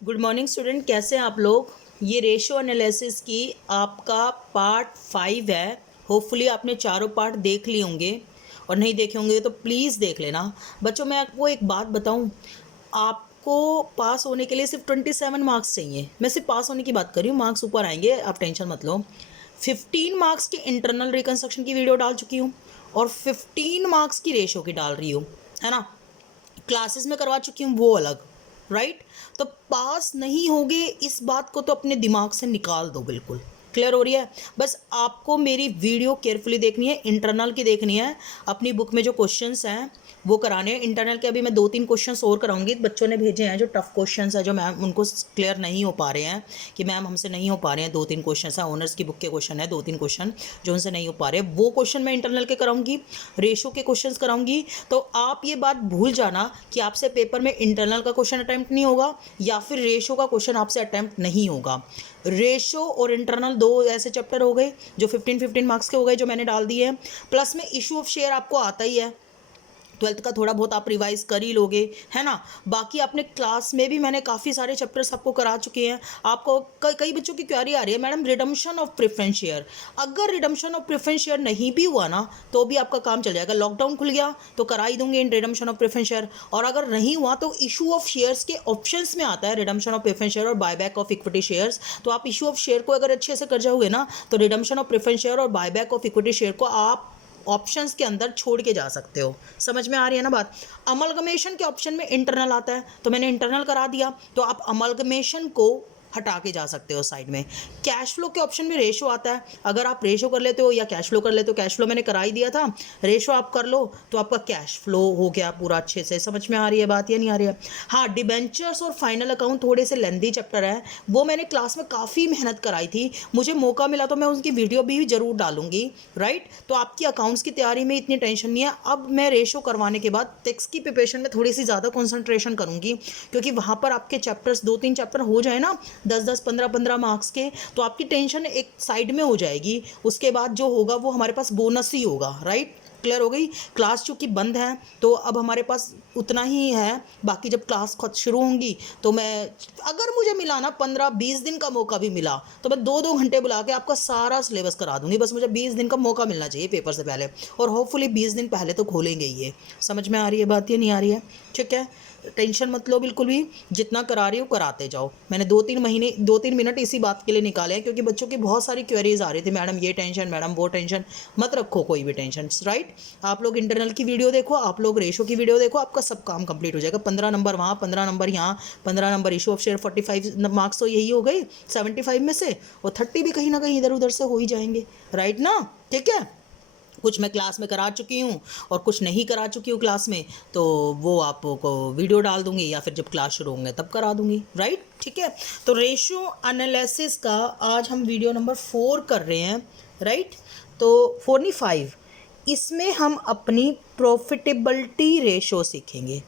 Good morning student, कैसे हैं आप लोग। ये रेशो एनालिसिस की आपका पार्ट 5 है। होपफुली आपने चारों पार्ट देख लिए होंगे और नहीं देखे होंगे तो प्लीज़ देख लेना। बच्चों, मैं आपको एक बात बताऊं, आपको पास होने के लिए सिर्फ 27 मार्क्स चाहिए। मैं सिर्फ पास होने की बात कर रही हूँ, मार्क्स ऊपर आएंगे, आप टेंशन मत लो। 15 मार्क्स की इंटरनल रिकन्स्ट्रक्शन की वीडियो डाल चुकी हूँ और 15 मार्क्स की रेशो की डाल रही हूँ, है ना। क्लासेस में करवा चुकी हूँ वो अलग, राइट। तो पास नहीं होगे इस बात को तो अपने दिमाग से निकाल दो, बिल्कुल क्लियर हो रही है। बस आपको मेरी वीडियो केयरफुली देखनी है, इंटरनल की देखनी है। अपनी बुक में जो क्वेश्चंस हैं वो कराने हैं। इंटरनल के अभी मैं 2-3 क्वेश्चंस और कराऊंगी। बच्चों ने भेजे हैं जो टफ क्वेश्चंस है, जो मैम उनको क्लियर नहीं हो पा रहे हैं कि मैम हमसे नहीं हो पा रहे हैं। 2-3 क्वेश्चन है, ऑनर्स की बुक के क्वेश्चन है, 2-3 क्वेश्चन जो उनसे नहीं हो पा रहे, वो क्वेश्चन मैं इंटरनल के कराऊंगी, रेशो के क्वेश्चन कराऊंगी। तो आप ये बात भूल जाना कि आपसे पेपर में इंटरनल का क्वेश्चन अटैम्प्ट नहीं होगा या फिर रेशो का क्वेश्चन आपसे अटैम्प्ट नहीं होगा। रेशो और इंटरनल दो ऐसे चैप्टर हो गए जो 15-15 मार्क्स के हो गए, जो मैंने डाल दिए हैं। प्लस में इशू ऑफ शेयर आपको आता ही है, 12th का थोड़ा बहुत आप रिवाइज कर ही लोगे, है ना। बाकी आपने क्लास में भी मैंने काफ़ी सारे चैप्टर्स आपको करा चुके हैं। आपको कई बच्चों की क्वेरी आ रही है, madam redemption of preference share. अगर रिडम्पशन ऑफ प्रेफरेंस शेयर नहीं भी हुआ ना तो भी आपका काम चल जाएगा। लॉकडाउन खुल गया तो करा ही दूंगे इन रिडम्पशन ऑफ प्रेफरेंस शेयर, और अगर नहीं हुआ तो इशू ऑफ शेयर्स के ऑप्शंस में आता है रिडम्पशन ऑफ प्रेफरेंस शेयर और बायबैक ऑफ इक्विटी शेयर्स। तो आप इशू ऑफ शेयर को अगर अच्छे से कर जाओगे ना तो रिडम्पशन ऑफ प्रेफरेंस शेयर और बायबैक ऑफ इक्विटी शेयर को आप ऑप्शंस के अंदर छोड़ के जा सकते हो। समझ में आ रही है ना बात। अमलगमेशन के ऑप्शन में इंटरनल आता है तो मैंने इंटरनल करा दिया, तो आप अमलगमेशन को हटा के जा सकते हो साइड में। कैश फ्लो के ऑप्शन में रेशो आता है, अगर आप रेशो कर लेते हो या कैश फ्लो कर लेते हो, कैश फ्लो मैंने करा ही दिया था, रेशो आप कर लो तो आपका कैश फ्लो हो गया पूरा अच्छे से। समझ में आ रही है बात या नहीं आ रही है। हाँ, डिबेंचर्स और फाइनल अकाउंट थोड़े से लेंदी चैप्टर है, वो मैंने क्लास में काफ़ी मेहनत कराई थी, मुझे मौका मिला तो मैं उसकी वीडियो भी जरूर डालूंगी, राइट। तो आपकी अकाउंट्स की तैयारी में इतनी टेंशन नहीं है। अब मैं रेशो करवाने के बाद टेक्स्ट की प्रिपरेशन में थोड़ी सी ज़्यादा कॉन्सेंट्रेशन करूंगी, क्योंकि वहाँ पर आपके चैप्टर्स 2-3 चैप्टर हो जाए ना 10-10 15-15 मार्क्स के, तो आपकी टेंशन एक साइड में हो जाएगी। उसके बाद जो होगा वो हमारे पास बोनस ही होगा, राइट। क्लियर हो गई। क्लास चूँकि बंद है तो अब हमारे पास उतना ही है, बाकी जब क्लास खुद शुरू होंगी तो मैं, अगर मुझे मिला ना 15-20 दिन का मौका भी मिला तो मैं 2-2 घंटे बुला के आपका सारा सिलेबस करा दूंगी। बस मुझे 20 दिन का मौका मिलना चाहिए पेपर से पहले, और होपफुली 20 दिन पहले तो खोलेंगे ही ये। समझ में आ रही है बात या नहीं आ रही है। ठीक है, टेंशन मत लो बिल्कुल भी, जितना करा रही हो कराते जाओ। मैंने 2-3 मिनट इसी बात के लिए निकाले हैं, क्योंकि बच्चों की बहुत सारी क्वेरीज आ रही थी, मैडम ये टेंशन, मैडम वो टेंशन। मत रखो कोई भी टेंशन, राइट। आप लोग इंटरनल की वीडियो देखो, आप लोग रेशो की वीडियो देखो, आपका सब काम कंप्लीट हो जाएगा। 15 नंबर वहाँ, 15 नंबर यहाँ, 15 number issue of share, 45 marks तो यही हो गई 75 में से, और 30 भी कहीं ना कहीं इधर उधर से हो ही जाएंगे, राइट ना। ठीक है, कुछ मैं क्लास में करा चुकी हूँ और कुछ नहीं करा चुकी हूँ क्लास में, तो वो आपको वीडियो डाल दूंगी या फिर जब क्लास शुरू होंगे तब करा दूंगी, राइट। ठीक है, तो रेशियो एनालिसिस का आज हम वीडियो नंबर 4 कर रहे हैं, राइट। तो 4 नहीं 5, इसमें हम अपनी प्रॉफिटेबिलिटी रेशो सीखेंगे।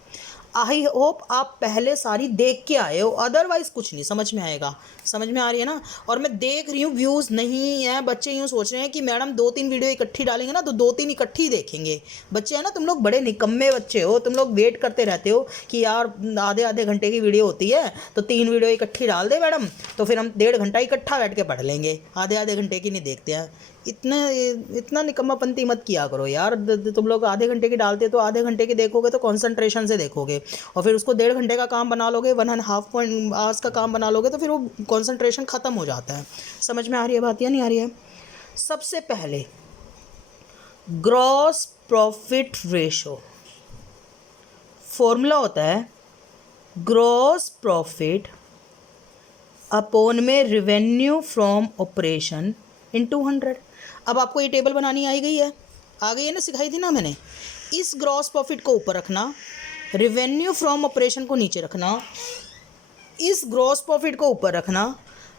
आई होप आप पहले सारी देख के आए हो, अदरवाइज कुछ नहीं समझ में आएगा। समझ में आ रही है ना। और मैं देख रही हूँ व्यूज़ नहीं है, बच्चे यूँ सोच रहे हैं कि मैडम 2-3 वीडियो इकट्ठी डालेंगे ना तो 2-3 इकट्ठी देखेंगे। बच्चे हैं ना, तुम लोग बड़े निकम्मे बच्चे हो, तुम लोग वेट करते रहते हो कि यार आधे आधे घंटे की वीडियो होती है तो 3 वीडियो इकट्ठी डाल दे मैडम, तो फिर हम 1.5 घंटा इकट्ठा बैठ के पढ़ लेंगे, आधे आधे घंटे की नहीं देखते हैं। इतना इतना निकम्मापंती मत किया करो यार। तुम लोग आधे घंटे की डालते तो आधे घंटे की देखोगे तो कंसंट्रेशन से देखोगे, और फिर उसको 1.5 घंटे का काम बना लोगे, 1.5 पॉइंट आवर्स का काम बना लोगे, तो फिर वो कंसंट्रेशन ख़त्म हो जाता है। समझ में आ रही है बात या नहीं आ रही है। सबसे पहले ग्रॉस प्रॉफिट रेशो फॉर्मूला होता है ग्रॉस प्रॉफिट अपॉन में रेवेन्यू फ्रॉम ऑपरेशन इनटू 100। अब आपको ये टेबल बनानी आ गई है ना, सिखाई थी ना मैंने। इस ग्रॉस प्रॉफिट को ऊपर रखना, रेवेन्यू फ्रॉम ऑपरेशन को नीचे रखना, इस ग्रॉस प्रॉफिट को ऊपर रखना,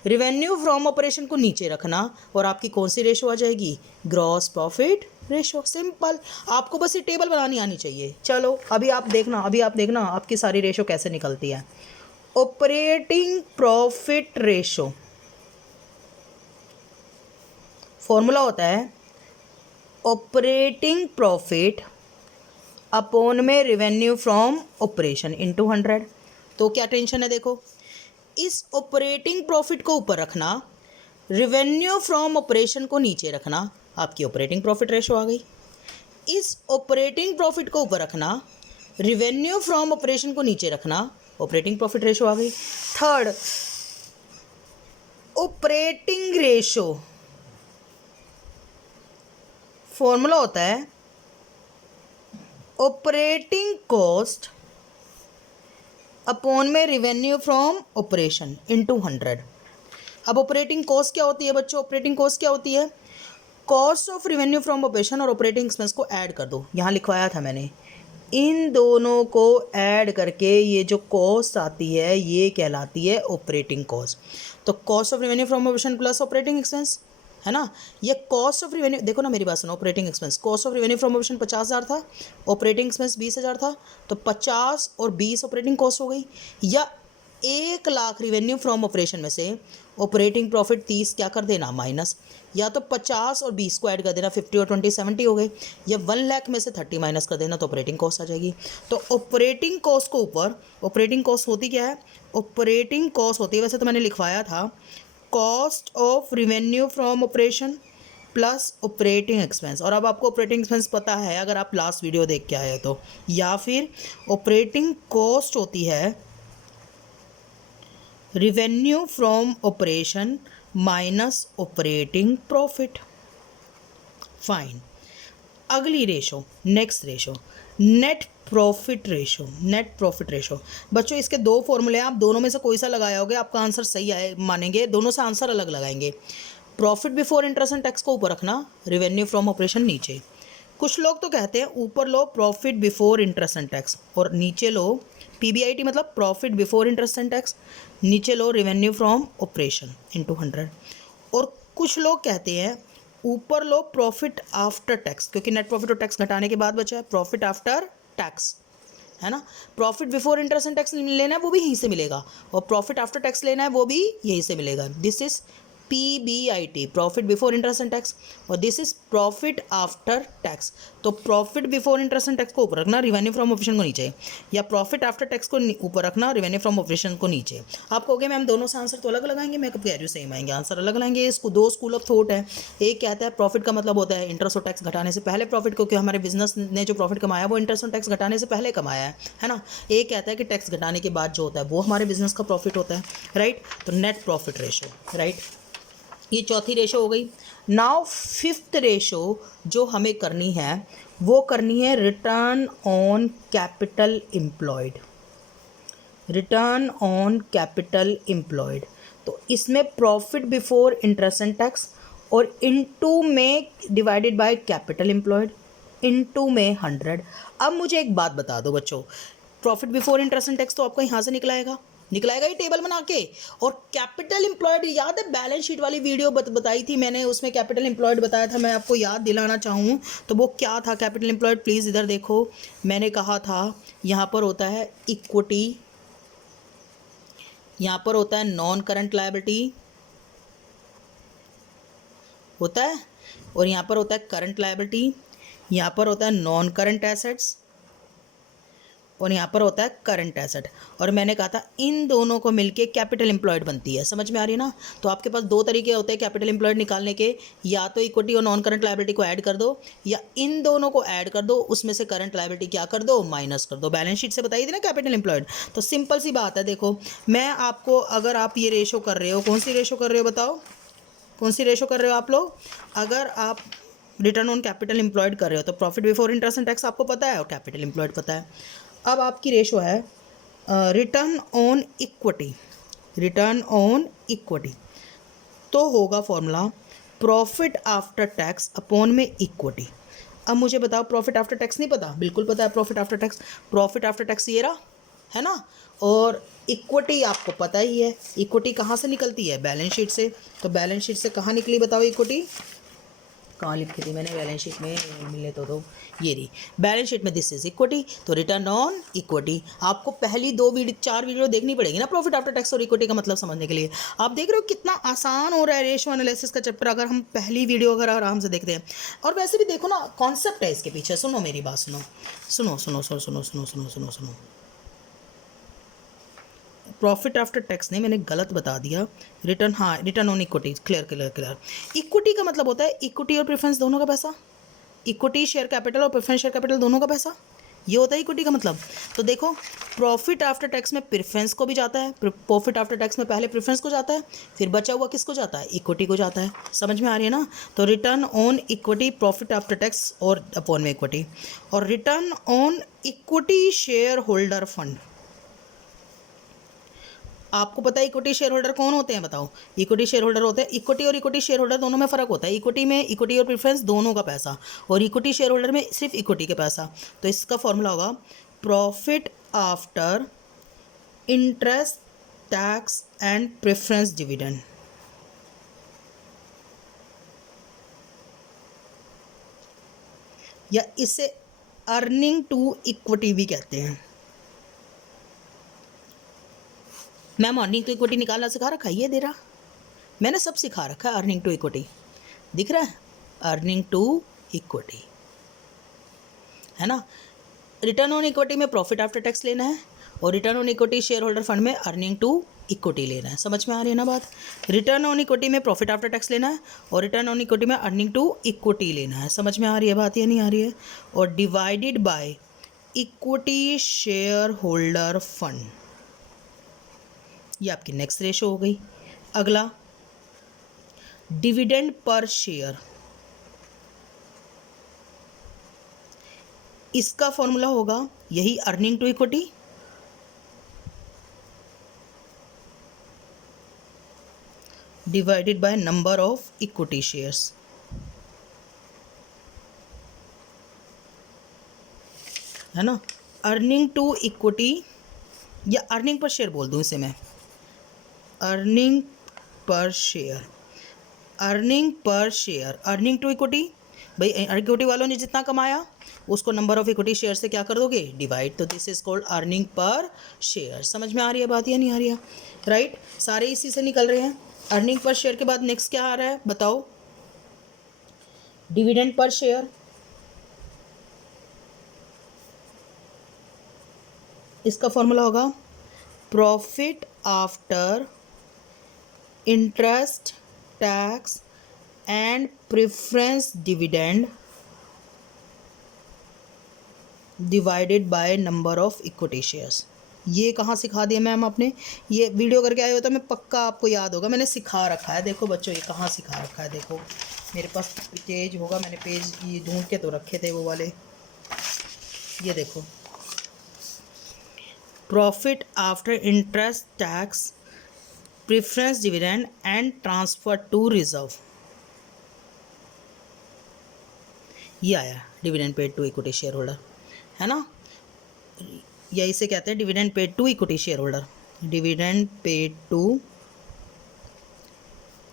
रेवेन्यू फ्रॉम ऑपरेशन को नीचे रखना, और आपकी कौन सी रेशो आ जाएगी, ग्रॉस प्रॉफिट रेशो। सिंपल, आपको बस ये टेबल बनानी आनी चाहिए। चलो अभी आप देखना आपकी सारी रेशो कैसे निकलती है। ऑपरेटिंग प्रॉफिट रेशो फॉर्मूला होता है ऑपरेटिंग प्रॉफिट अपॉन में रेवेन्यू फ्रॉम ऑपरेशन इनटू 100। तो क्या टेंशन है, देखो इस ऑपरेटिंग प्रॉफिट को ऊपर रखना, रेवेन्यू फ्रॉम ऑपरेशन को नीचे रखना, आपकी ऑपरेटिंग प्रॉफिट रेशो आ गई। इस ऑपरेटिंग प्रॉफिट को ऊपर रखना, रेवेन्यू फ्रॉम ऑपरेशन को नीचे रखना, ऑपरेटिंग प्रॉफिट रेशो आ गई। थर्ड, ऑपरेटिंग रेशो फॉर्मूला होता है ऑपरेटिंग कॉस्ट अपॉन में रेवेन्यू फ्रॉम ऑपरेशन इनटू 100। अब ऑपरेटिंग कॉस्ट क्या होती है बच्चों? ऑपरेटिंग कॉस्ट क्या होती है? Cost of revenue from operation और ऑपरेटिंग एक्सपेंस को ऐड कर दो, यहाँ लिखवाया था मैंने। इन दोनों को ऐड करके ये जो कॉस्ट आती है ये कहलाती है ऑपरेटिंग कॉस्ट। तो cost of revenue from operation plus operating expense, है ना। ये कॉस्ट ऑफ रेवेन्यू, देखो ना मेरी बात सुनो, operating expense, cost of revenue from operation 50,000 था, ऑपरेटिंग एक्सपेंस 20,000 था, तो 50 और 20 ऑपरेटिंग कॉस्ट हो गई। या 1,00,000 रेवेन्यू फ्रॉम ऑपरेशन में से ऑपरेटिंग प्रॉफिट 30 क्या कर देना माइनस, या तो 50 और 20 को ऐड कर देना, 50 और 20 70 हो गए, या 1,00,000 में से 30 माइनस कर देना तो ऑपरेटिंग कॉस्ट आ जाएगी। तो ऑपरेटिंग कॉस्ट को ऊपर, ऑपरेटिंग कॉस्ट होती क्या है? ऑपरेटिंग कॉस्ट होती है, वैसे तो मैंने लिखवाया था, cost of revenue from operation plus operating expense. और अब आपको ऑपरेटिंग एक्सपेंस पता है अगर आप लास्ट वीडियो देख के आए तो। या फिर ऑपरेटिंग कॉस्ट होती है revenue from operation minus operating profit. Fine. अगली ratio, next ratio, net profit ratio. Net profit ratio बच्चों इसके दो फॉर्मूले हैं, आप दोनों में से कोई सा लगाया होगा आपका आंसर सही आए मानेंगे, दोनों से आंसर अलग लगाएंगे। Profit before interest and tax को ऊपर रखना, रेवेन्यू फ्रॉम ऑपरेशन नीचे। कुछ लोग तो कहते हैं ऊपर लो profit before interest and tax और नीचे लो PBIT, मतलब profit before interest and tax, नीचे लो रेवेन्यू फ्रॉम ऑपरेशन इनटू 100। और कुछ लोग कहते हैं ऊपर लो प्रॉफिट आफ्टर टैक्स, क्योंकि नेट प्रॉफिट और टैक्स घटाने के बाद बचा है प्रॉफिट आफ्टर टैक्स, है ना। Profit before interest and tax लेना है वो भी यहीं से मिलेगा, और प्रॉफिट आफ्टर टैक्स लेना है वो भी यहीं से मिलेगा। This is PBIT, profit before interest and tax, और this is profit after tax. तो profit before interest and tax को ऊपर रखना, रेवेन्यू फ्रॉम ऑपरेशन को नीचे, या प्रॉफिट आफ्टर टैक्स को ऊपर रखना, रेवेन्यू फ्रॉम ऑपरेशन को नीचे। आप कहोगे मैम दोनों से आंसर तो अलग लगाएंगे, मैं कब कह रही हूँ सेम आएंगे, आंसर अलग लगाएंगे। इसको दो स्कूल ऑफ थॉट है। एक कहता है प्रॉफिट का मतलब होता है इंटरेस्ट और टैक्स घटाने से पहले प्रॉफिट, क्योंकि हमारे बिजनेस ने जो प्रॉफिट कमाया वो इंटरेस्ट और टैक्स घटाने से पहले कमाया है ना। एक कहता है कि टैक्स घटाने के बाद जो होता है वो हमारे बिजनेस का प्रॉफिट होता है, राइट। तो नेट प्रॉफिट रेशो, राइट। ये चौथी रेशो हो गई। नाउ फिफ्थ रेशो जो हमें करनी है वो करनी है return on capital employed. Return on capital employed, तो इसमें profit before interest and tax और इनटू में divided by capital employed, into में 100। अब मुझे एक बात बता दो बच्चों, profit before interest and tax तो आपका यहाँ से निकलाएगा ये टेबल बना के, और कैपिटल एम्प्लॉयड याद है बैलेंस शीट वाली वीडियो बताई थी मैंने, उसमें कैपिटल एम्प्लॉयड बताया था। मैं आपको याद दिलाना चाहूँ तो वो क्या था कैपिटल एम्प्लॉयड, प्लीज़ इधर देखो। मैंने कहा था यहाँ पर होता है इक्विटी, यहाँ पर होता है नॉन करंट लायबिलिटी होता है, और यहाँ पर होता है करंट लायबिलिटी, यहाँ पर होता है नॉन करंट एसेट्स, और यहाँ पर होता है करंट एसेट। और मैंने कहा था इन दोनों को मिलके कैपिटल एम्प्लॉयड बनती है, समझ में आ रही है ना। तो आपके पास दो तरीके होते हैं कैपिटल एम्प्लॉयड निकालने के, या तो इक्विटी और नॉन करंट लायबिलिटी को ऐड कर दो, या इन दोनों को ऐड कर दो, उसमें से करंट लायबिलिटी क्या कर दो, माइनस कर दो। बैलेंस शीट से बताई थी ना कैपिटल एम्प्लॉयड। तो सिंपल सी बात है, देखो मैं आपको, अगर आप ये रेशो कर रहे हो, कौन सी रेशो कर रहे हो बताओ, कौन सी रेशो कर रहे हो आप लोग? अगर आप रिटर्न ऑन कैपिटल एम्प्लॉयड कर रहे हो तो profit before interest and tax आपको पता है और कैपिटल एम्प्लॉयड पता है। अब आपकी रेशो है return on equity, return on equity, तो होगा formula profit after tax upon में इक्विटी। अब मुझे बताओ प्रॉफिट आफ्टर टैक्स नहीं पता? बिल्कुल पता है profit after tax. Profit after tax ये रहा, है ना। और इक्विटी आपको पता ही है, इक्विटी कहाँ से निकलती है, बैलेंस शीट से। तो बैलेंस शीट से कहाँ निकली बताओ इक्विटी, कहाँ लिखी थी मैंने बैलेंस शीट में, मिले तो दो, ये रही बैलेंस शीट में, दिस इज इक्विटी। तो रिटर्न ऑन इक्विटी आपको पहली चार वीडियो देखनी पड़ेगी ना प्रॉफिट आफ्टर टैक्स और इक्विटी का मतलब समझने के लिए। आप देख रहे हो कितना आसान हो रहा है रेशो एनालिसिस का चैप्टर, अगर हम पहली वीडियो अगर आराम से देखते हैं। और वैसे भी देखो ना कॉन्सेप्ट है इसके पीछे, सुनो मेरी बात, सुनो सुनो सुनो सुनो सुनो सुनो सुनो सुनो सुनो प्रॉफिट आफ्टर टैक्स नहीं, मैंने गलत बता दिया। रिटर्न, हाँ, return on equity, clear clear clear. Equity का मतलब होता है इक्विटी और प्रेफरेंस दोनों का पैसा, इक्विटी शेयर कैपिटल और प्रेफरेंस शेयर कैपिटल दोनों का पैसा, ये होता है इक्विटी का मतलब। तो देखो, प्रॉफिट आफ्टर टैक्स में प्रेफरेंस को भी जाता है, प्रॉफिट आफ्टर टैक्स में पहले प्रेफरेंस को जाता है, फिर बचा हुआ किसको जाता है, इक्विटी को जाता है। समझ में आ रही है ना। तो return on equity, profit after tax और अपॉन में इक्विटी। और return on equity shareholder fund, आपको पता है इक्विटी शेयर होल्डर कौन होते हैं, बताओ। इक्विटी शेयर होल्डर होते हैं, इक्विटी और इक्विटी शेयर होल्डर दोनों में फ़र्क होता है। इक्विटी में इक्विटी और प्रेफरेंस दोनों का पैसा, और इक्विटी शेयर होल्डर में सिर्फ इक्विटी का पैसा। तो इसका फॉर्मूला होगा profit after interest, tax and preference dividend. या इसे अर्निंग टू इक्विटी भी कहते हैं। मैम अर्निंग टू इक्विटी निकालना सिखा रखा है, ये दे रहा, मैंने सब सिखा रखा है। अर्निंग टू इक्विटी दिख रहा है, अर्निंग टू इक्विटी है ना। रिटर्न ऑन इक्विटी में प्रॉफिट आफ्टर टैक्स लेना है, और return on equity shareholder fund में अर्निंग टू इक्विटी लेना है। समझ में आ रही है ना बात। रिटर्न ऑन इक्विटी में प्रॉफिट आफ्टर टैक्स लेना है, और रिटर्न ऑन इक्विटी में अर्निंग टू इक्विटी लेना है। समझ में आ रही है बात या नहीं आ रही है। और divided by equity shareholder fund, ये आपकी नेक्स्ट रेशो हो गई। अगला डिविडेंड पर शेयर, इसका फॉर्मूला होगा यही earning to equity divided by number of equity shares, है ना। अर्निंग टू इक्विटी या अर्निंग पर शेयर बोल दूं इसे मैं, earning per share, earning per share, earning to equity. भाई इक्विटी वालों ने जितना कमाया उसको नंबर ऑफ इक्विटी शेयर से क्या कर दोगे, डिवाइड। तो this is called earning per share. समझ में आ रही है बात या नहीं आ रही है। राइट, सारे इसी से निकल रहे हैं। अर्निंग पर शेयर के बाद नेक्स्ट क्या आ रहा है बताओ, डिविडेंड पर शेयर। इसका फॉर्मूला होगा profit after interest, tax and preference dividend divided by number of equity shares. ये कहाँ सिखा दिया मैम आपने, ये वीडियो करके आए हो तो मैं पक्का आपको याद होगा, मैंने सिखा रखा है। देखो बच्चों, ये कहाँ सिखा रखा है, देखो मेरे पास पेज होगा, मैंने पेज ये ढूंढ के तो रखे थे वो वाले, ये देखो, profit after interest, tax, preference dividend and transfer to reserve, ये आया dividend paid to equity shareholder, है ना। या इसे कहते हैं dividend paid to equity shareholder, dividend paid to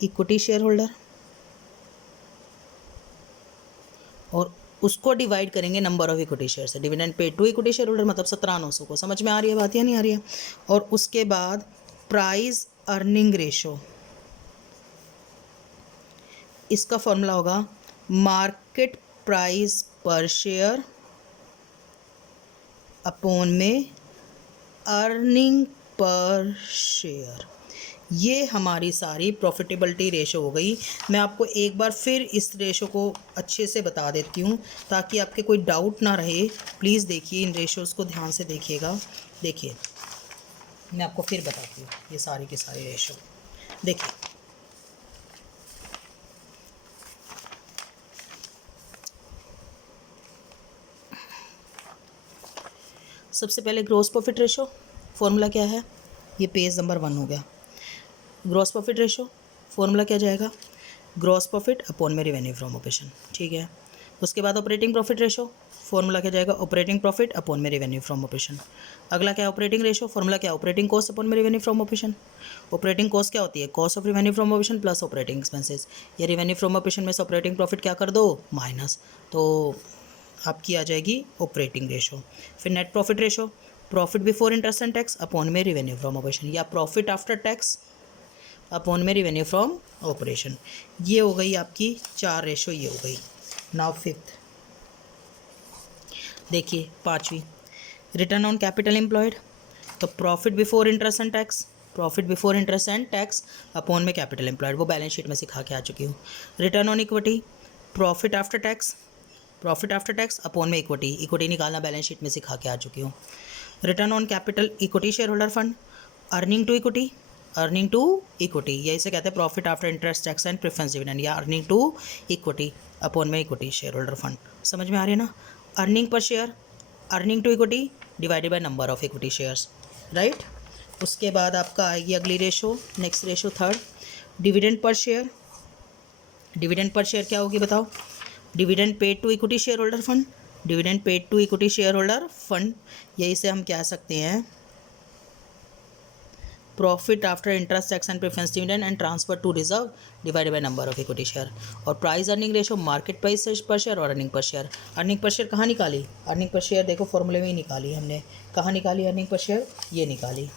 equity shareholder, और उसको डिवाइड करेंगे नंबर ऑफ इक्विटी शेयर से। Dividend paid to equity shareholder मतलब 17,900 को। समझ में आ रही है बात या नहीं आ रही है। और उसके बाद प्राइस अर्निंग रेशो, इसका फॉर्मूला होगा market price per share upon में अर्निंग पर शेयर। ये हमारी सारी प्रॉफिटेबिलिटी रेशो हो गई। मैं आपको एक बार फिर इस रेशो को अच्छे से बता देती हूँ ताकि आपके कोई डाउट ना रहे। प्लीज़ देखिए, इन रेशोज़ को ध्यान से देखिएगा। देखिए मैं आपको फिर बताती हूँ ये सारे के सारे रेशो। देखिए सबसे पहले ग्रॉस प्रॉफिट रेशो, फॉर्मूला क्या है, ये पेज नंबर 1 हो गया। ग्रॉस प्रॉफिट रेशो फॉर्मूला क्या जाएगा, ग्रॉस प्रॉफिट अपॉन में रेवेन्यू फ्रॉम ऑपरेशन, ठीक है। उसके बाद ऑपरेटिंग प्रॉफिट रेशो, फॉर्मूला क्या जाएगा, ऑपरेटिंग प्रॉफिट अपॉन में रेवेन्यू फ्रॉम ऑपरेशन। अगला क्या है ऑपरेटिंग रेशो, फॉर्मूला क्या है, ऑपरेटिंग कॉस्ट अपॉन में revenue from operation. Operating cost क्या होती है, cost of revenue from operation plus operating expenses. या रेवेन्यू फ्रॉम ऑपरेशन में से ऑपरेटिंग प्रॉफिट क्या कर दो, माइनस, तो आपकी आ जाएगी ऑपरेटिंग रेशो। फिर net profit ratio, profit before interest and tax upon में रेवेन्यू फ्रॉम ऑपरेशन, या प्रॉफिट आफ्टर टैक्स अपॉन में रेवेन्यू फ्रॉम ऑपरेशन। ये हो गई आपकी 4 रेशो, ये हो गई। नाउ फिफ्थ देखिए, 5वीं रिटर्न ऑन कैपिटल एम्प्लॉयड। तो profit before interest and tax, profit before interest and tax upon में कैपिटल एम्प्लॉयड, वो बैलेंस शीट में सिखा के आ चुकी हूँ। Return on equity, profit after tax, profit after tax upon में इक्विटी, इक्विटी निकालना बैलेंस शीट में सिखा के आ चुकी हूँ। Return on capital equity shareholder fund, earning to equity, earning to equity, यही से कहते हैं profit after interest tax and preference dividend, या अर्निंग टू इक्विटी अपॉन में इक्विटी शेयर होल्डर फंड। समझ में आ रही है ना। Earning per share, earning to equity divided by number of equity shares, right. उसके बाद आपका आएगी अगली ratio, next ratio third, dividend per share. Dividend per share क्या होगी बताओ। Dividend paid to equity shareholder fund, dividend paid to equity shareholder fund, यही से हम कह सकते हैं profit after interest tax and preference dividend and transfer to reserve divided by number of equity share. और price earning ratio market price per share और earning per share. Earning per share कहाँ निकाली, अर्निंग पर शेयर देखो फॉर्मूले में ही निकाली हमने। कहाँ निकाली अर्निंग पर शेयर, ये निकाली।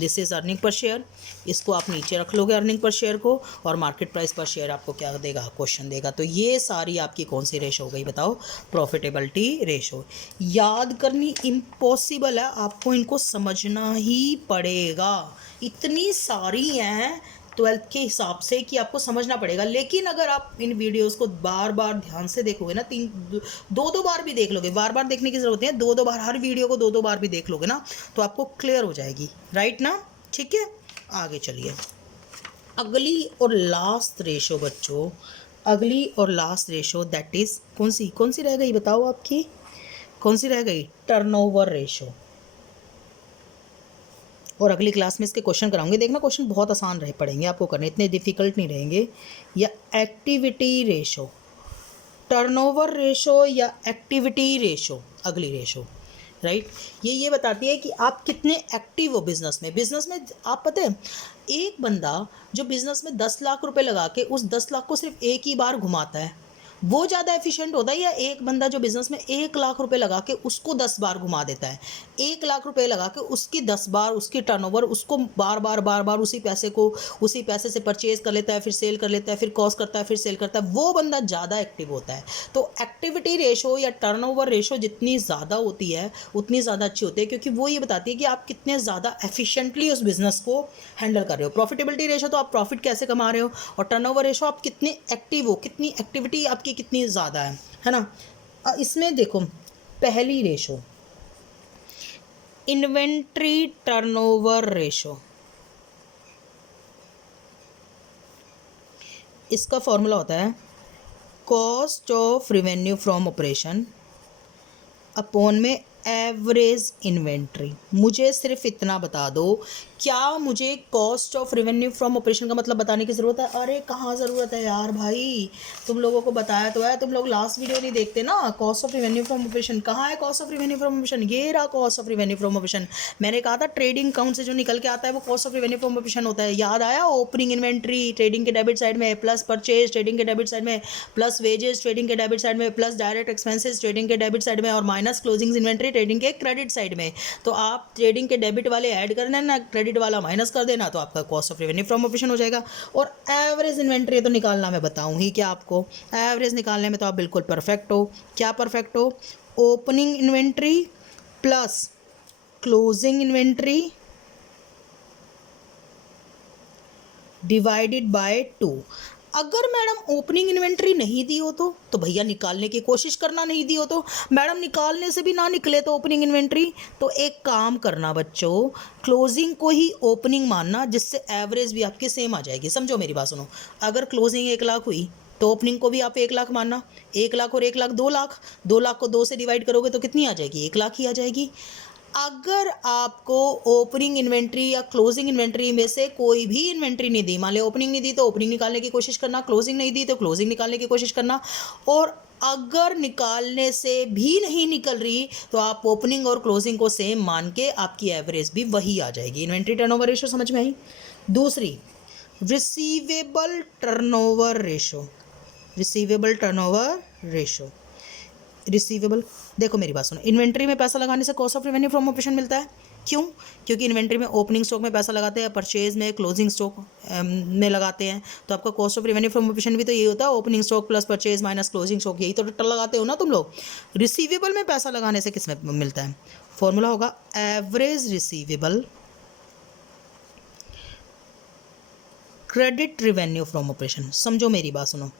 This is earning per share, इसको आप नीचे रख लोगे अर्निंग पर शेयर को, और मार्केट प्राइस पर शेयर आपको क्या देगा, क्वेश्चन देगा। तो ये सारी आपकी कौन सी रेशो हो गई बताओ, प्रॉफिटेबिलिटी रेशो। याद करनी इम्पॉसिबल है, आपको इनको समझना ही पड़ेगा। इतनी सारी हैं 12th के हिसाब से कि आपको समझना पड़ेगा। लेकिन अगर आप इन वीडियोस को बार बार ध्यान से देखोगे ना, दो बार भी देख लोगे, बार बार देखने की ज़रूरत नहीं है, दो बार, हर वीडियो को दो बार भी देख लोगे ना, तो आपको क्लियर हो जाएगी, राइट ना। ठीक है, आगे चलिए। अगली और लास्ट रेशो बच्चों, अगली और लास्ट रेशो दैट इज़ कौन सी रह गई बताओ आपकी, कौन सी रह गई, टर्नओवर रेशो। और अगली क्लास में इसके क्वेश्चन कराऊंगे, देखना क्वेश्चन बहुत आसान रहे पड़ेंगे आपको करने, इतने डिफिकल्ट नहीं रहेंगे। या एक्टिविटी रेशो, टर्नओवर रेशो या एक्टिविटी रेशो, अगली रेशो, राइट। ये बताती है कि आप कितने एक्टिव हो बिजनेस में। बिजनेस में आप पता है, एक बंदा जो बिजनेस में 10 लाख रुपए लगा के उस 10 लाख को सिर्फ एक ही बार घुमाता है, वो ज़्यादा एफिशिएंट होता है, या एक बंदा जो बिज़नेस में 1 लाख रुपए लगा के उसको 10 बार घुमा देता है। 1 लाख रुपए लगा के उसकी 10 बार उसकी टर्नओवर, उसको बार बार उसी पैसे से परचेज कर लेता है, फिर सेल कर लेता है, फिर कॉस्ट करता है, फिर सेल करता है, वो बंदा ज़्यादा एक्टिव होता है। तो एक्टिविटी रेशो या टर्नओवर रेशो जितनी ज़्यादा होती है उतनी ज़्यादा अच्छी होती है, क्योंकि वो ये बताती है कि आप कितने ज़्यादा एफिशिएंटली उस बिज़नेस को हैंडल कर रहे हो। प्रॉफिटेबिलिटी रेशो तो आप प्रॉफिट कैसे कमा रहे हो, और टर्नओवर रेशो आप कितने एक्टिव हो, कितनी एक्टिविटी आपकी कितनी ज़्यादा है ना। इसमें देखो पहली रेशो इन्वेंट्री टर्नओवर रेशो, इसका फॉर्मूला होता है cost of revenue from operation upon में एवरेज इन्वेंट्री। मुझे सिर्फ इतना बता दो, क्या मुझे cost of revenue from operation का मतलब बताने की ज़रूरत है? अरे कहाँ ज़रूरत है यार भाई, तुम लोगों को बताया तो है, तुम लोग लास्ट वीडियो नहीं देखते ना। Cost of revenue from operation कहाँ है, cost of revenue from operation ये रहा cost of revenue from operation. मैंने कहा था ट्रेडिंग अकाउंट से जो निकल के आता है वो cost of revenue from operation होता है। याद आया, ओपनिंग इन्वेंट्री ट्रेडिंग के डेबिट साइड में, प्लस परचेज ट्रेडिंग के डेबिट साइड में, प्लस वेजेस ट्रेडिंग के डेबिट साइड में, प्लस डायरेक्ट एक्सपेंसेस ट्रेडिंग के डेबिट साइड में, और माइनस क्लोजिंग इन्वेंट्री ट्रेडिंग के क्रेडिट साइड में। तो आप ट्रेडिंग के डेबिट वाले ऐड करना ना, क्रेडिट वाला माइनस कर देना, तो आपका cost of revenue from operation हो जाएगा। और एवरेज इन्वेंट्री तो निकालना मैं बताऊं ही क्या आपको, एवरेज निकालने में तो आप बिल्कुल परफेक्ट हो। क्या परफेक्ट हो, opening inventory plus closing inventory divided by 2। अगर मैडम ओपनिंग इन्वेंट्री नहीं दी हो तो भैया निकालने की कोशिश करना, नहीं दी हो तो मैडम निकालने से भी ना निकले तो ओपनिंग इन्वेंट्री, तो एक काम करना बच्चों, क्लोजिंग को ही ओपनिंग मानना, जिससे एवरेज भी आपकी सेम आ जाएगी। समझो मेरी बात सुनो, अगर क्लोजिंग 1 लाख हुई तो ओपनिंग को भी आप 1 लाख मानना। 1 लाख और 1 लाख 2 लाख, 2 लाख को 2 से डिवाइड करोगे तो कितनी आ जाएगी, 1 लाख ही आ जाएगी। अगर आपको ओपनिंग इन्वेंट्री या क्लोजिंग इन्वेंट्री में से कोई भी इन्वेंट्री नहीं दी, मान लो ओपनिंग नहीं दी तो ओपनिंग निकालने की कोशिश करना, क्लोजिंग नहीं दी तो क्लोजिंग निकालने की कोशिश करना, और अगर निकालने से भी नहीं निकल रही तो आप ओपनिंग और क्लोजिंग को सेम मान के आपकी एवरेज भी वही आ जाएगी। इन्वेंट्री टर्नओवर रेशो समझ में आई। दूसरी receivable turnover ratio, receivable turnover ratio. Receivable, देखो मेरी बात सुनो, इन्वेंट्री में पैसा लगाने से cost of revenue from operation मिलता है। क्यों? क्योंकि इन्वेंट्री में ओपनिंग स्टॉक में पैसा लगाते हैं, परचेज में, क्लोजिंग स्टॉक में लगाते हैं, तो आपका cost of revenue from operation भी तो यही होता है, opening stock plus purchase minus closing stock, यही तो टोटल लगाते हो ना तुम लोग। रिसीवेबल में पैसा लगाने से किस में मिलता है, फॉर्मूला होगा average receivable credit revenue from operation. समझो मेरी बात सुनो,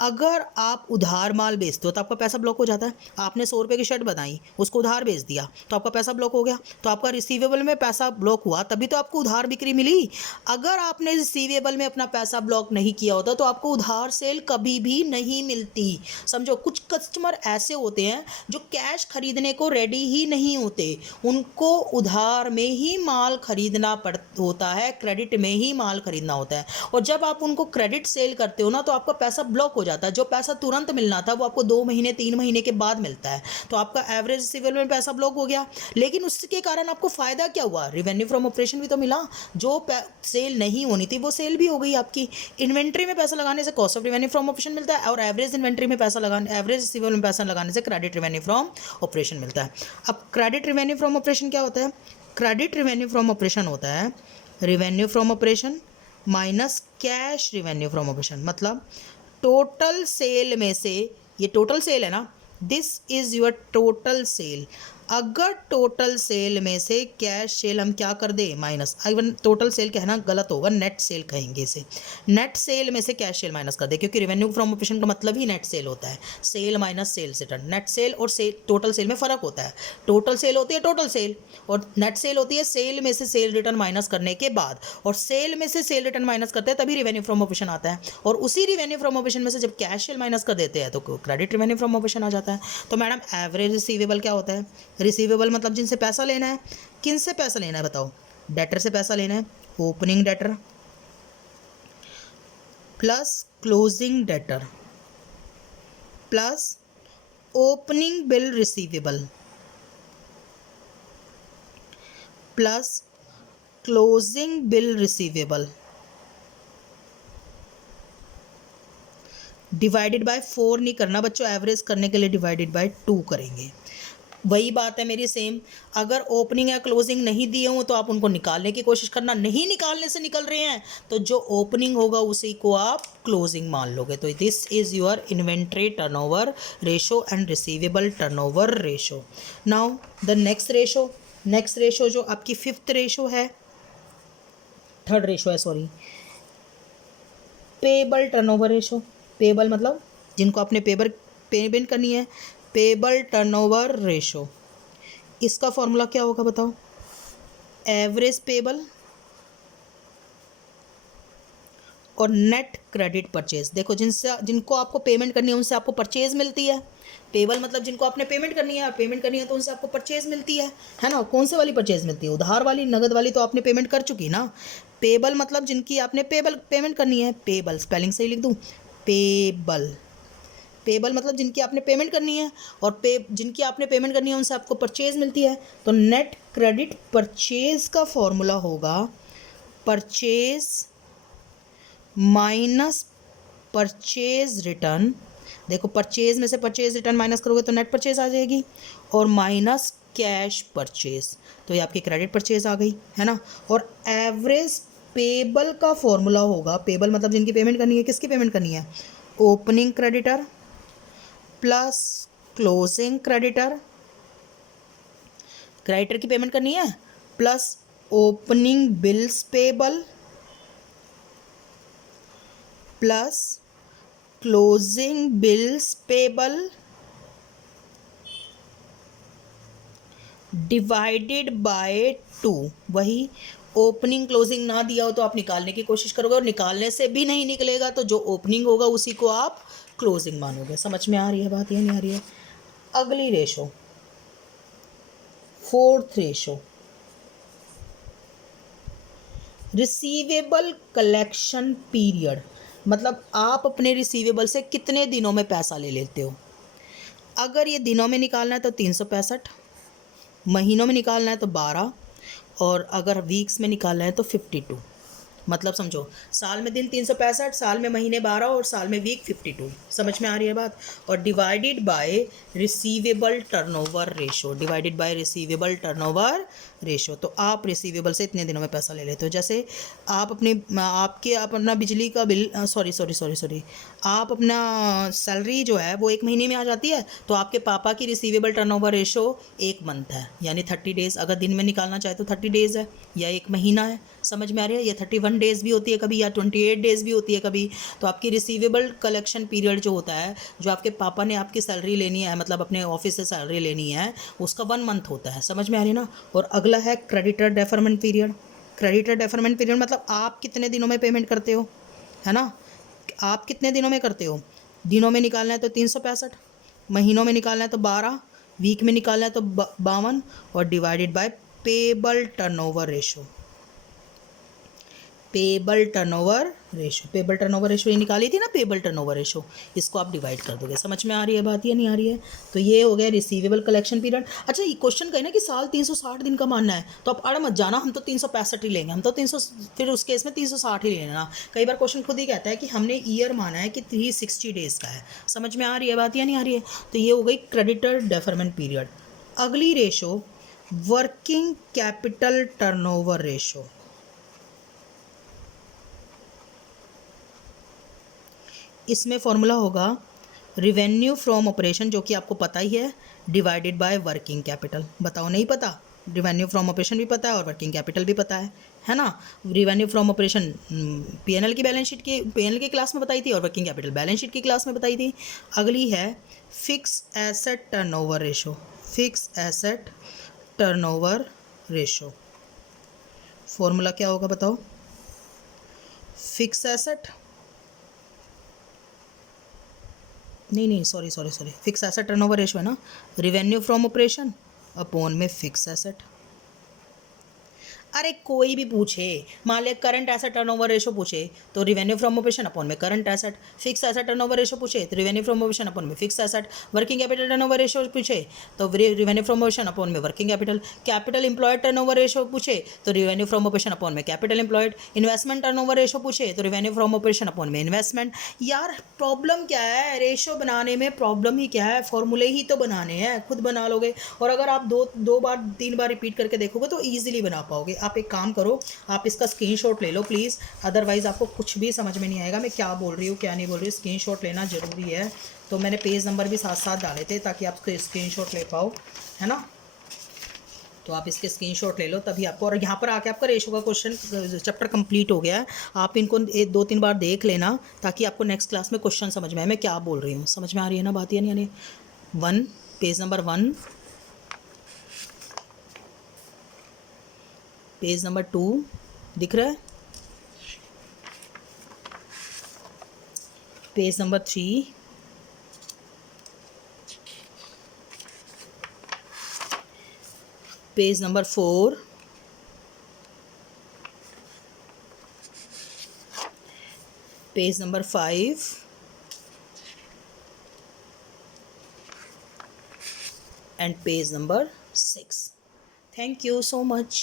अगर आप उधार माल बेचते हो तो आपका पैसा ब्लॉक हो जाता है। आपने 100 रुपये की शर्ट बनाई, उसको उधार बेच दिया तो आपका पैसा ब्लॉक हो गया, तो आपका रिसीवेबल में पैसा ब्लॉक हुआ, तभी तो आपको उधार बिक्री मिली। अगर आपने रिसीवेबल में अपना पैसा ब्लॉक नहीं किया होता तो आपको उधार सेल कभी भी नहीं मिलती। समझो, कुछ कस्टमर ऐसे होते हैं जो कैश खरीदने को रेडी ही नहीं होते, उनको उधार में ही माल खरीदना होता है, क्रेडिट में ही माल खरीदना होता है। और जब आप उनको क्रेडिट सेल करते हो ना तो आपका पैसा ब्लॉक हो जाता है। जो पैसा तुरंत मिलना था वो आपको 2 महीने 3 महीने के बाद मिलता है, तो आपका एवरेज रिसीवेबल में पैसा ब्लॉक हो गया। लेकिन उसके कारण आपको फायदा क्या हुआ? रिवेन्यू फ्रॉम ऑपरेशन भी तो मिला। जो सेल नहीं होनी थी वो सेल भी हो गई आपकी। इन्वेंट्री में पैसा लगाने से cost of revenue from operation मिलता है, और एवरेज इन्वेंट्री में पैसा लगाने, एवरेज रिसीवेबल में पैसा लगाने से क्रेडिट रिवेन्यू फ्रॉम ऑपरेशन मिलता है। अब क्रेडिट रिवेन्यू फ्रॉम ऑपरेशन क्या होता है? क्रेडिट रिवेन्यू फ्रॉम ऑपरेशन होता है revenue from operation minus cash revenue from operation. मतलब टोटल सेल में से, ये टोटल सेल है ना, this is your total sale. अगर टोटल सेल में से कैश सेल हम क्या कर दे? माइनस। इवन टोटल सेल कहना गलत होगा, नेट सेल कहेंगे इसे। नेट सेल में से कैश सेल माइनस कर दे, क्योंकि रेवेन्यू फ्रॉम ऑपरेशन का मतलब ही नेट सेल होता है। सेल माइनस सेल से रिटर्न। नेट सेल और सेल, टोटल सेल में फ़र्क होता है। टोटल सेल होती है टोटल सेल, और नेट सेल होती है सेल में से सेल रिटर्न माइनस करने के बाद। और सेल में से सेल रिटर्न माइनस करते हैं तभी रेवेन्यू फ्रॉम ऑपरेशन आता है। और उसी रेवेन्यू फ्रॉम ऑपरेशन में से जब कैश सेल माइनस कर देते हैं तो क्रेडिट रेवेन्यू फ्रॉम ऑपरेशन आ जाता है। तो मैडम एवरेज रिसीवेबल क्या होता है? रिसीवेबल मतलब जिनसे पैसा लेना है। किन से पैसा लेना है बताओ? डेटर से पैसा लेना है, opening debtor plus closing debtor plus opening bill receivable plus closing bill receivable divided by 4 नहीं करना बच्चों, एवरेज करने के लिए डिवाइडेड बाय 2 करेंगे। वही बात है मेरी सेम। अगर ओपनिंग या क्लोजिंग नहीं दिए हों तो आप उनको निकालने की कोशिश करना, नहीं निकालने से निकल रहे हैं तो जो ओपनिंग होगा उसी को आप क्लोजिंग मान लोगे। तो this is your inventory turnover ratio and receivable turnover ratio. Now the next ratio जो आपकी 5th रेशो है, 3rd रेशो है sorry, payable turnover ratio. Payable मतलब जिनको आपने पेमेंट करनी है, पेबल टर्नओवर रेशो। इसका फॉर्मूला क्या होगा बताओ? एवरेज पेबल और नेट क्रेडिट परचेज। देखो, जिनको आपको पेमेंट करनी है उनसे आपको परचेज मिलती है। पेबल मतलब जिनको आपने पेमेंट करनी है तो उनसे आपको परचेज मिलती है ना। कौन से वाली परचेज मिलती है? उधार वाली, नगद वाली तो आपने पेमेंट कर चुकी ना। पेबल मतलब जिनकी आपने पेमेंट करनी है। पेबल स्पेलिंग सही लिख दूँ? पेबल मतलब जिनकी आपने पेमेंट करनी है, और जिनकी आपने पेमेंट करनी है उनसे आपको परचेज मिलती है। तो नेट क्रेडिट परचेज का फॉर्मूला होगा परचेज माइनस परचेज रिटर्न। देखो, परचेज में से परचेज रिटर्न माइनस करोगे तो नेट परचेज आ जाएगी, और माइनस कैश परचेज, तो ये आपकी क्रेडिट परचेज आ गई, है ना। और एवरेज पेबल का फॉर्मूला होगा, पेबल मतलब जिनकी पेमेंट करनी है, किसकी पेमेंट करनी है? Opening creditor plus closing creditor की पेमेंट करनी है, plus opening bills payable plus closing bills payable divided by 2। वही ओपनिंग क्लोजिंग ना दिया हो तो आप निकालने की कोशिश करोगे, और निकालने से भी नहीं निकलेगा तो जो ओपनिंग होगा उसी को आप क्लोजिंग मानोगे। समझ में आ रही है बात या नहीं आ रही है? अगली ratio 4th ratio, receivable collection period. मतलब आप अपने रिसीवेबल से कितने दिनों में पैसा ले लेते हो। अगर ये दिनों में निकालना है तो 365, महीनों में निकालना है तो 12, और अगर वीक्स में निकालना है तो 52। मतलब समझो, साल में दिन 365, साल में महीने 12 और साल में वीक 52। समझ में आ रही है बात। और divided by receivable turnover ratio, divided by receivable turnover ratio. तो आप रिसीवेबल से इतने दिनों में पैसा ले लेते हो। जैसे आप आप अपना बिजली का बिल, सॉरी, आप अपना सैलरी जो है वो 1 महीने में आ जाती है, तो आपके पापा की रिसीवेबल टर्नओवर रेशो 1 मंथ है, यानी 30 डेज। अगर दिन में निकालना चाहे तो 30 डेज है या 1 महीना है। समझ में आ रही है। या 31 डेज भी होती है कभी, या 28 डेज भी होती है कभी। तो आपकी रिसीवेबल कलेक्शन पीरियड जो होता है, जो आपके पापा ने आपकी सैलरी लेनी है, मतलब अपने ऑफिस से सैलरी लेनी है, उसका 1 मंथ होता है। समझ में आ रही है ना। और अगला है creditor deferment period. Creditor deferment period मतलब आप कितने दिनों में पेमेंट करते हो, है ना। आप कितने दिनों में करते हो। दिनों में निकालना है तो 365, महीनों में निकालना है तो 12, वीक में निकालना है तो 52, और divided by payable turnover ratio. Payable turnover ratio, payable turnover ratio ये निकाली थी ना, पेबल टर्नओवर रेशो, इसको आप डिवाइड कर दोगे। समझ में आ रही है बात या नहीं आ रही है। तो ये हो गया रिसीवेबल कलेक्शन पीरियड। अच्छा, ये क्वेश्चन कहे ना कि साल 360 दिन का मानना है, तो आप अड़ मत जाना, हम तो 365 ही लेंगे, हम तो 300, फिर उस केस में 360 ही लेना। कई बार क्वेश्चन खुद ही कहता है कि हमने ईयर माना है कि 360 डेज का है। समझ में आ रही है बात या नहीं आ रही है। तो ये हो गई क्रेडिटर डेफरमेंट पीरियड। अगली ratio working capital turnover ratio. इसमें फॉर्मूला होगा रिवेन्यू फ्रॉम ऑपरेशन, जो कि आपको पता ही है, डिवाइडेड बाय वर्किंग कैपिटल। बताओ नहीं पता। रिवेन्यू फ्रॉम ऑपरेशन भी पता है और वर्किंग कैपिटल भी पता है ना। रिवेन्यू फ्रॉम ऑपरेशन पीएनएल की बैलेंस शीट की, पीएनएल की क्लास में बताई थी, और वर्किंग कैपिटल बैलेंस शीट की क्लास में बताई थी। अगली है fix asset turnover ratio. Fix asset turnover ratio formula क्या होगा बताओ। फिक्स एसेट, नहीं, sorry, fix asset turnover ratio है ना, रिवेन्यू फ्रॉम ऑपरेशन अपॉन में फिक्स एसेट। अरे कोई भी पूछे, मान लिया करंट एसेट टर्नओवर रेशो पूछे तो रिवेन्यू फ्रॉम ऑपरेशन अपॉन में current asset, fix asset turnover ratio पूछे तो रिवेन्यू फ्रॉम ऑपरेशन अपॉन में fix asset, working capital turnover ratio पूछे तो रिवेन्यू फ्रॉम ऑपरेशन अपॉन में working capital, capital employed turnover ratio पूछे तो रिवेन्यू फ्रॉम ऑपरेशन अपॉन में capital employed, investment turnover ratio पूछे तो रिवेन्यू फ्रॉम ऑपरेशन अपॉन में इन्वेस्टमेंट। यार प्रॉब्लम क्या है, रेशो बनाने में प्रॉब्लम ही क्या है, फॉर्मूले ही तो बनाने हैं, खुद बना लोगे। और अगर आप दो बार 3 बार रिपीट करके देखोगे तो ईजिली बना पाओगे। आप एक काम करो, आप इसका स्क्रीनशॉट ले लो प्लीज़, अदरवाइज़ आपको कुछ भी समझ में नहीं आएगा मैं क्या बोल रही हूँ क्या नहीं बोल रही हूँ। स्क्रीनशॉट लेना ज़रूरी है। तो मैंने पेज नंबर भी साथ साथ डाले थे ताकि आप स्क्रीनशॉट ले पाओ, है ना। तो आप इसके स्क्रीनशॉट ले लो तभी आपको, और यहाँ पर आके आपका रेशो का क्वेश्चन चैप्टर कंप्लीट हो गया है। आप इनको 2-3 बार देख लेना ताकि आपको नेक्स्ट क्लास में क्वेश्चन समझ में आए मैं क्या बोल रही हूँ। समझ में आ रही है ना बात या नहीं आ रही है। 1, पेज नंबर 1, पेज नंबर 2 दिख रहा है, page number 3, page number 4, page number 5, and page number 6. Thank you so much.